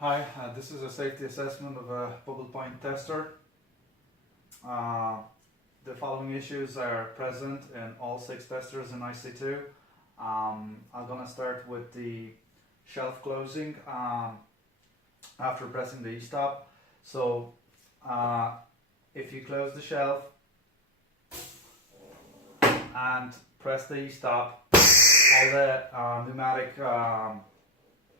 Hi, this is a safety assessment of a bubble point tester. The following issues are present in all 6 testers in IC2. I'm going to start with the shelf closing after pressing the e-stop. So if you close the shelf and press the e-stop, all the pneumatic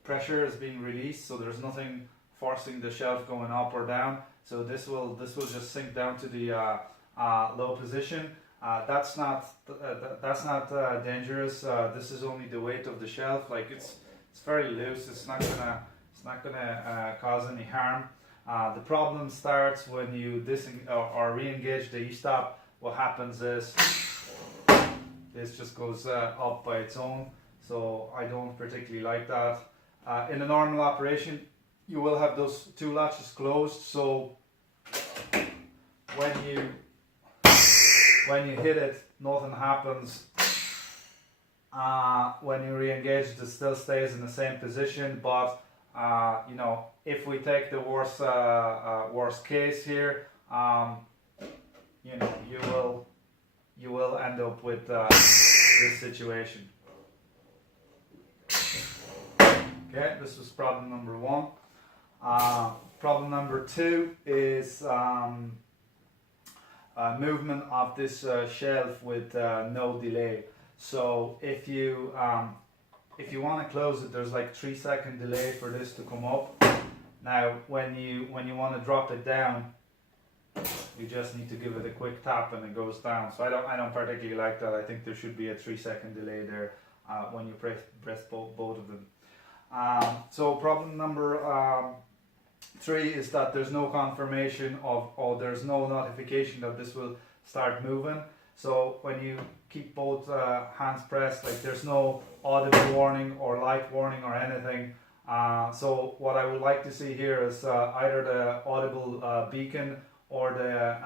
pressure is being released, so there's nothing forcing the shelf going up or down. So this will just sink down to the low position. That's not dangerous. This is only the weight of the shelf. Like it's very loose. It's not gonna cause any harm. The problem starts when you or re-engage the e-stop. What happens is this just goes up by its own. So I don't particularly like that. In a normal operation, you will have those 2 latches closed, so when you hit it, nothing happens. When you re-engage, it still stays in the same position. But you know, if we take the worst case here, you know, you will end up with this situation. Okay, this was problem number 1. Problem number 2 is movement of this shelf with no delay. So if you want to close it, there's like 3-second delay for this to come up. Now, when you want to drop it down, you just need to give it a quick tap and it goes down. So I don't particularly like that. I think there should be a 3-second delay there when you press both of them. So problem number 3 is that there's no confirmation or there's no notification that this will start moving. So when you keep both hands pressed, like there's no audible warning or light warning or anything. So what I would like to see here is either the audible beacon or the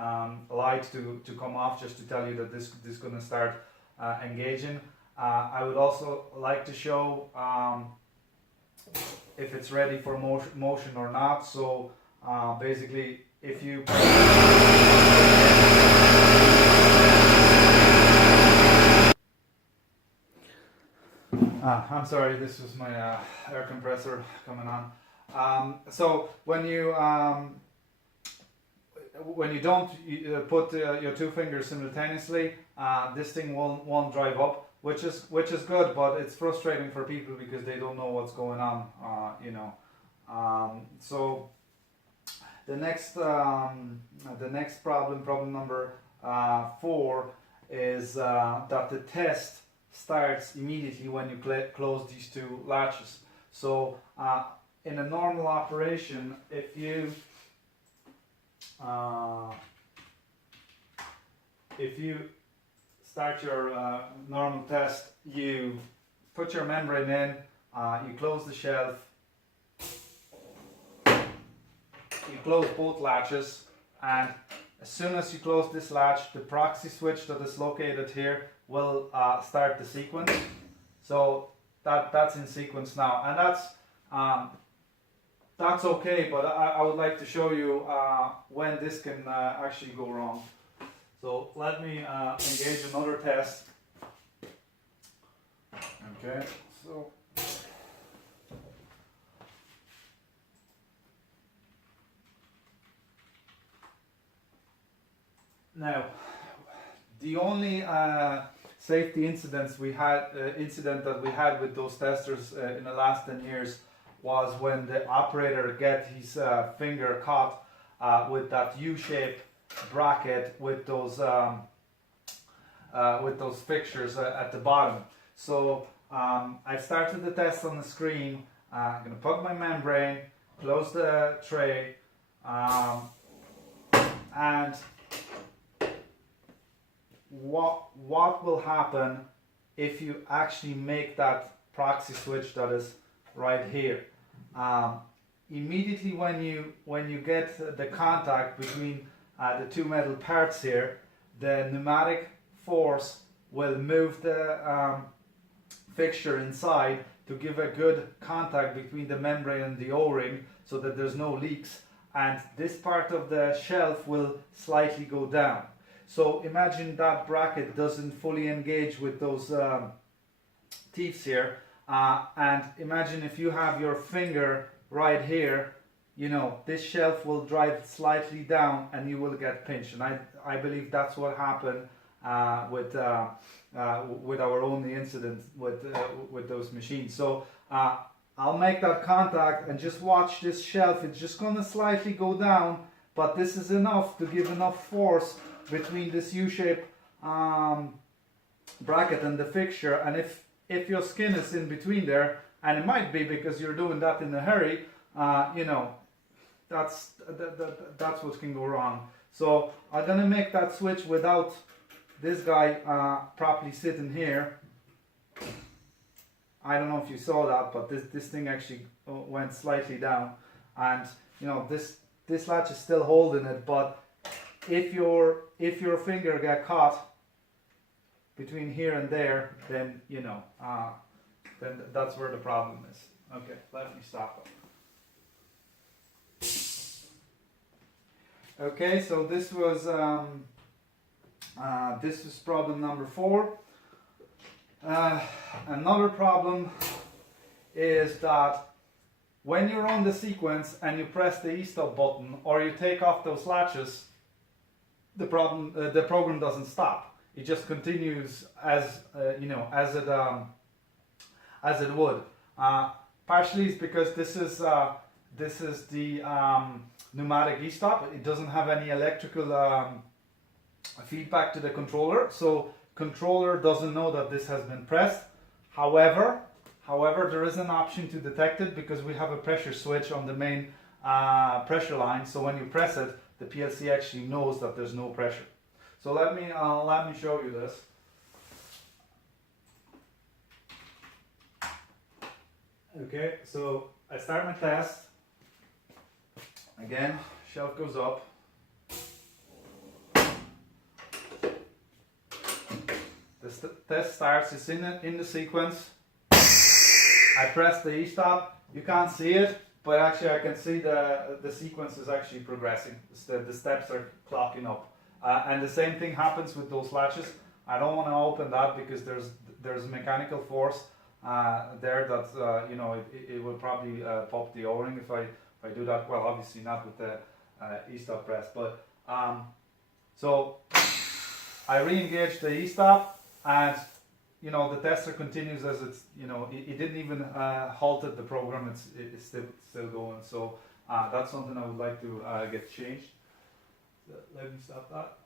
light to come off, just to tell you that this is going to start engaging. I would also like to show if it's ready for motion or not. So basically, if you I'm sorry, this was my air compressor coming on. So when you don't put your 2 fingers simultaneously, this thing won't drive up. Which is good, but it's frustrating for people because they don't know what's going on, you know. So the next problem number 4, is that the test starts immediately when you close these 2 latches. So in a normal operation, if you start your normal test, you put your membrane in, you close the shelf, you close both latches, and as soon as you close this latch, the proxy switch that is located here will start the sequence. So that's in sequence now, and that's okay, but I would like to show you when this can actually go wrong. So let me engage another test. Okay, so now the only safety incident that we had with those testers in the last 10 years was when the operator get his finger caught with that U-shaped bracket with those fixtures at the bottom. So I've started the test on the screen. I'm going to put my membrane, close the tray, and what will happen if you actually make that proxy switch that is right here. Immediately when you get the contact between the 2 metal parts here, the pneumatic force will move the fixture inside to give a good contact between the membrane and the O-ring so that there's no leaks, and this part of the shelf will slightly go down. So imagine that bracket doesn't fully engage with those teeth here, and imagine if you have your finger right here, you know, this shelf will drive slightly down and you will get pinched. And I believe that's what happened with our only incident with those machines. So I'll make that contact and just watch this shelf. It's just going to slightly go down, but this is enough to give enough force between this U-shaped bracket and the fixture. And if your skin is in between there, and it might be because you're doing that in a hurry, you know, that's what can go wrong. So I'm gonna make that switch without this guy properly sitting here. I don't know if you saw that, but this thing actually went slightly down, and you know, this latch is still holding it. But if your finger get caught between here and there, then you know, then that's where the problem is. Okay, let me stop it. Okay, so this was problem number 4. Another problem is that when you're on the sequence and you press the e-stop button or you take off those latches, the program doesn't stop. It just continues as you know, as it would. Partially it's because this is the pneumatic e-stop. It doesn't have any electrical feedback to the controller, so controller doesn't know that this has been pressed. However, there is an option to detect it because we have a pressure switch on the main pressure line. So when you press it, the PLC actually knows that there's no pressure. So let me show you this. Okay, so I start my test. Again, shelf goes up. The test starts. It's in the sequence. I press the e-stop. You can't see it, but actually I can see the sequence is actually progressing. The steps are clocking up, and the same thing happens with those latches. I don't want to open that because there's mechanical force there that you know, it will probably pop the O-ring if I do that. Well, obviously not with the e-stop press, but so I re-engage the e-stop, and you know, the tester continues as it's, you know, it didn't even halted the program. It's still going. So that's something I would like to get changed. Let me stop that.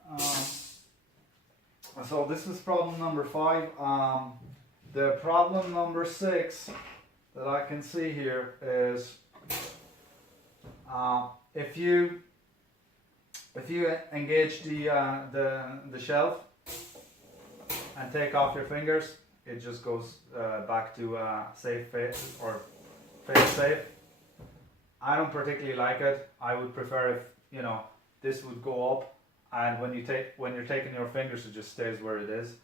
So this is problem number 5. The problem number 6 that I can see here is if you engage the shelf and take off your fingers, it just goes back to safe phase or fail safe. I don't particularly like it. I would prefer if, you know, this would go up, and when you're taking your fingers, it just stays where it is.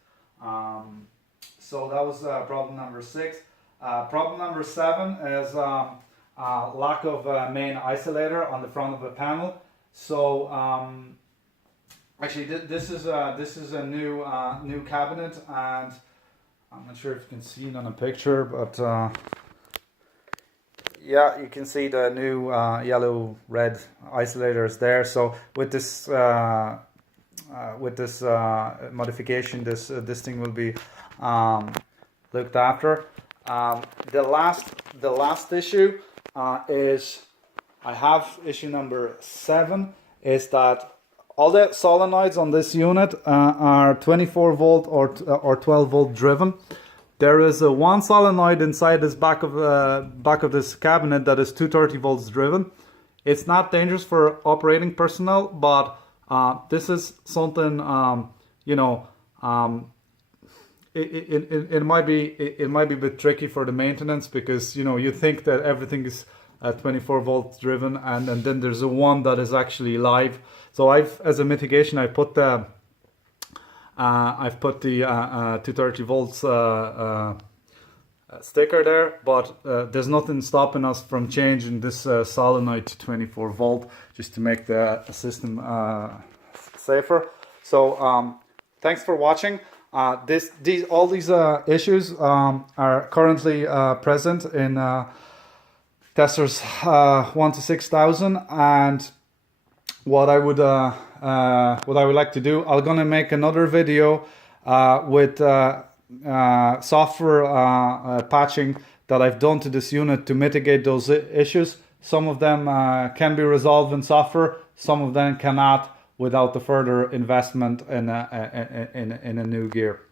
So that was problem number 6. Problem number 7 is lack of main isolator on the front of the panel. So actually, this is a new cabinet, and I'm not sure if you can see it on a picture, but yeah, you can see the new yellow-red isolators there. So with this modification, this thing will be looked after. The last issue is, I have issue number 7, is that all the solenoids on this unit are 24 volt or 12 volt driven. There is one solenoid inside this back of this cabinet that is 230 volts driven. It's not dangerous for operating personnel, but this is something you know, it might be a bit tricky for the maintenance, because you know, you think that everything is 24 volts driven, and then there's a one that is actually live. So as a mitigation, I've put the 230 volts sticker there, but there's nothing stopping us from changing this solenoid to 24 volt just to make the system safer. So thanks for watching. All these issues are currently present in testers 1 to 6000, and what I would like to do, I'm gonna make another video with software patching that I've done to this unit to mitigate those issues. Some of them can be resolved in software, some of them cannot without the further investment in a new gear.